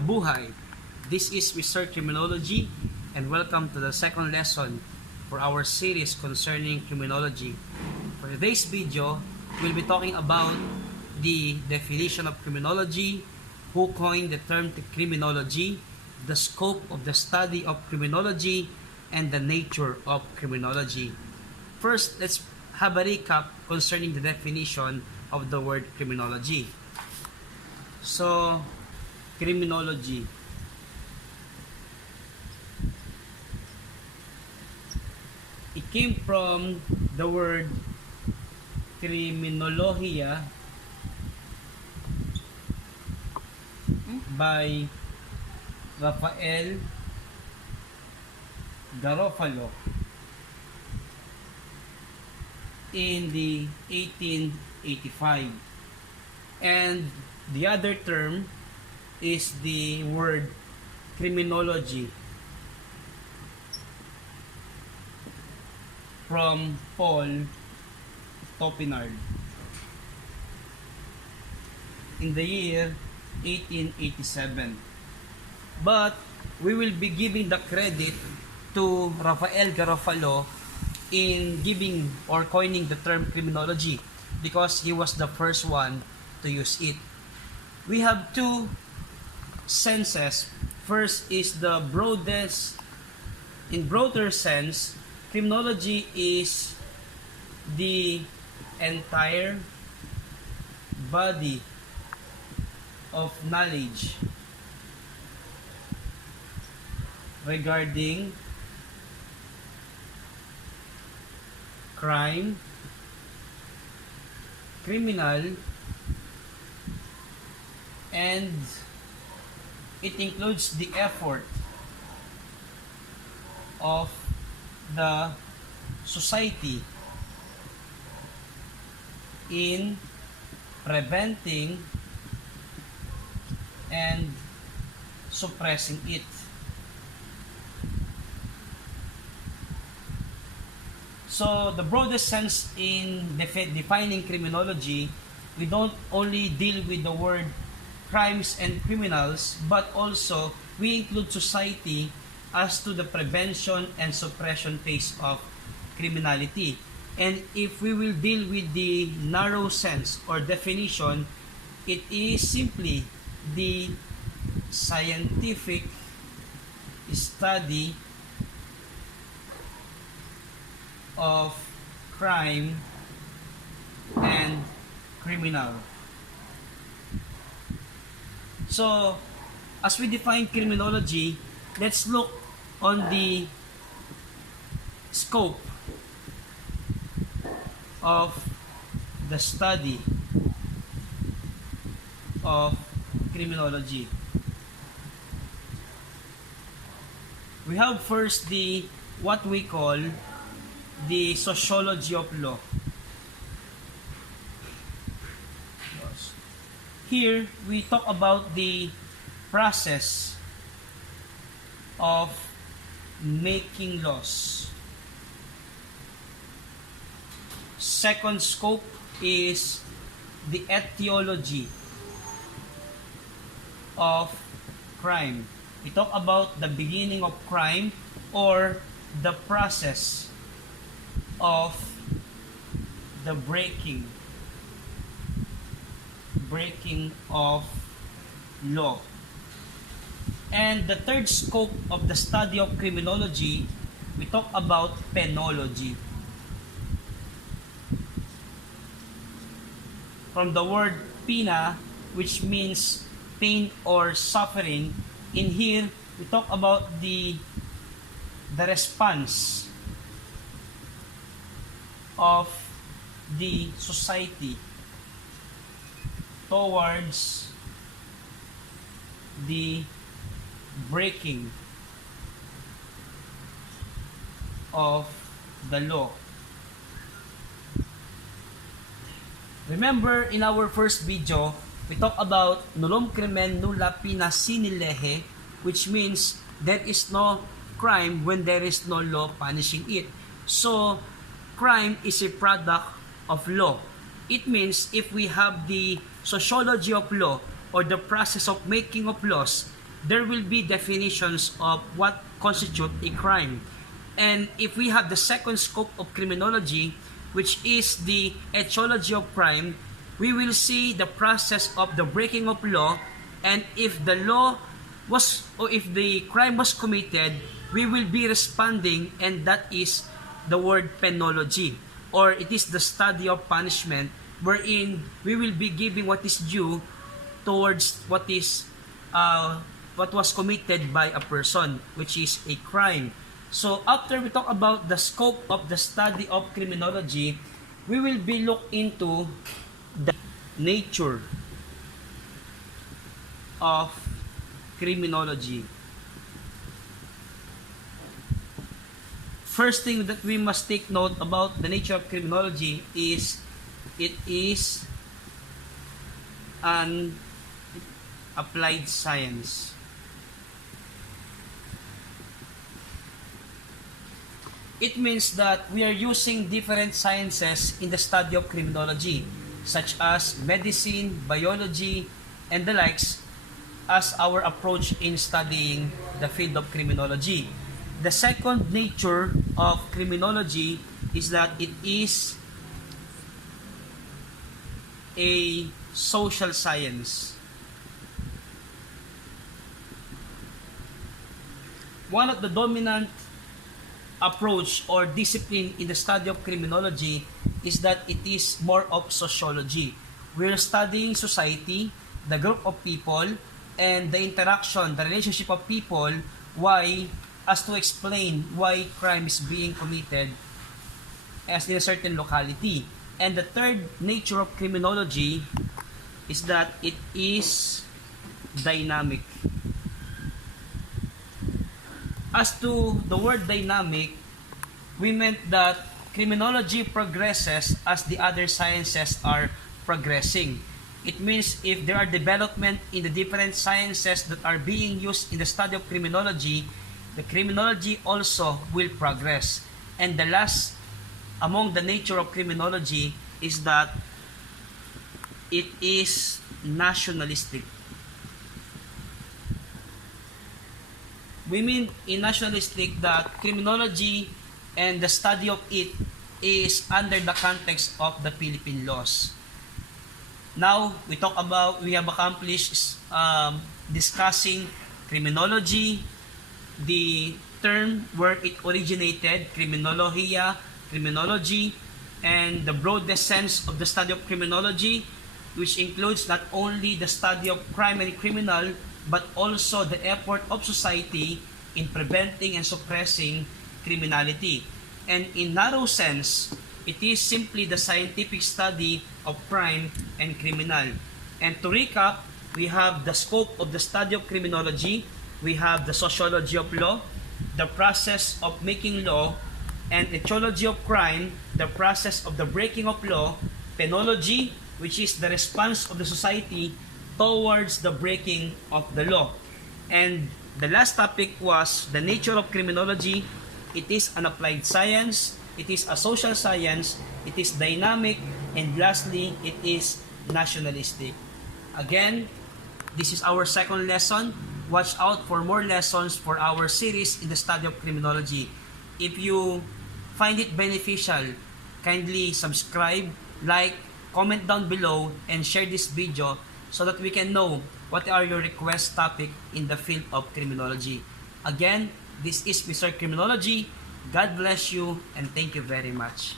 Mabuhay! This is Mr. Criminology and welcome to the second lesson for our series concerning criminology. For today's video, we'll be talking about the definition of criminology, who coined the term criminology, the scope of the study of criminology, and the nature of criminology. First, let's have a recap concerning the definition of the word criminology. So, criminology. It came from the word criminologia by Rafael Garofalo in the 1885, and the other term is the word criminology from Paul Topinard in the year 1887. But we will be giving the credit to Rafael Garofalo in giving or coining the term criminology because he was the first one to use it. We have two senses. First is the broadest. In broader sense, criminology is the entire body of knowledge regarding crime, criminal, and it includes the effort of the society in preventing and suppressing it. So the broadest sense in defining criminology, we don't only deal with the word crimes and criminals, but also we include society as to the prevention and suppression phase of criminality. And if we will deal with the narrow sense or definition, it is simply the scientific study of crime and criminal. So, as we define criminology, let's look on the scope of the study of criminology. We have first the what we call the sociology of law. Here we talk about the process of making laws. Second scope is the etiology of crime. We talk about the beginning of crime or the process of the breaking of law. And the third scope of the study of criminology, we talk about penology. From the word pena, which means pain or suffering, in here we talk about the response of the society towards the breaking of the law. Remember, in our first video, we talked about nullum crimen nulla pena sine lege, which means there is no crime when there is no law punishing it. So, crime is a product of law. It means if we have the sociology of law or the process of making of laws, there will be definitions of what constitute a crime. And if we have the second scope of criminology, which is the etiology of crime, we will see the process of the breaking of law, and if the law was, or if the crime was committed, we will be responding, and that is the word penology, or it is the study of punishment, wherein we will be giving what is due towards what was committed by a person, which is a crime. So after we talk about the scope of the study of criminology, we will be look into the nature of criminology. First thing that we must take note about the nature of criminology is it is an applied science. It means that we are using different sciences in the study of criminology, such as medicine, biology, and the likes, as our approach in studying the field of criminology. The second nature of criminology is that it is a social science. One of the dominant approach or discipline in the study of criminology is that it is more of sociology. We're studying society, the group of people, and the interaction, the relationship of people, as to explain why crime is being committed as in a certain locality. And the third nature of criminology is that it is dynamic. As to the word dynamic, we meant that criminology progresses as the other sciences are progressing. It means if there are development in the different sciences that are being used in the study of criminology, the criminology also will progress. And the last among the nature of criminology is that it is nationalistic. We mean in nationalistic that criminology and the study of it is under the context of the Philippine laws. Now, we have accomplished discussing criminology, the term where it originated, criminologia, criminology, and the broadest sense of the study of criminology, which includes not only the study of crime and criminal, but also the effort of society in preventing and suppressing criminality. And in narrow sense, it is simply the scientific study of crime and criminal. And to recap, we have the scope of the study of criminology, we have the sociology of law, the process of making law, and etiology of crime, the process of the breaking of law, penology, which is the response of the society towards the breaking of the law. And the last topic was the nature of criminology. It is an applied science, it is a social science, it is dynamic, and lastly, it is nationalistic. Again, this is our second lesson. Watch out for more lessons for our series in the study of criminology. If you find it beneficial, kindly subscribe, like, comment down below, and share this video so that we can know what are your request topic in the field of criminology. Again, this is Mr. Criminology. God bless you and thank you very much.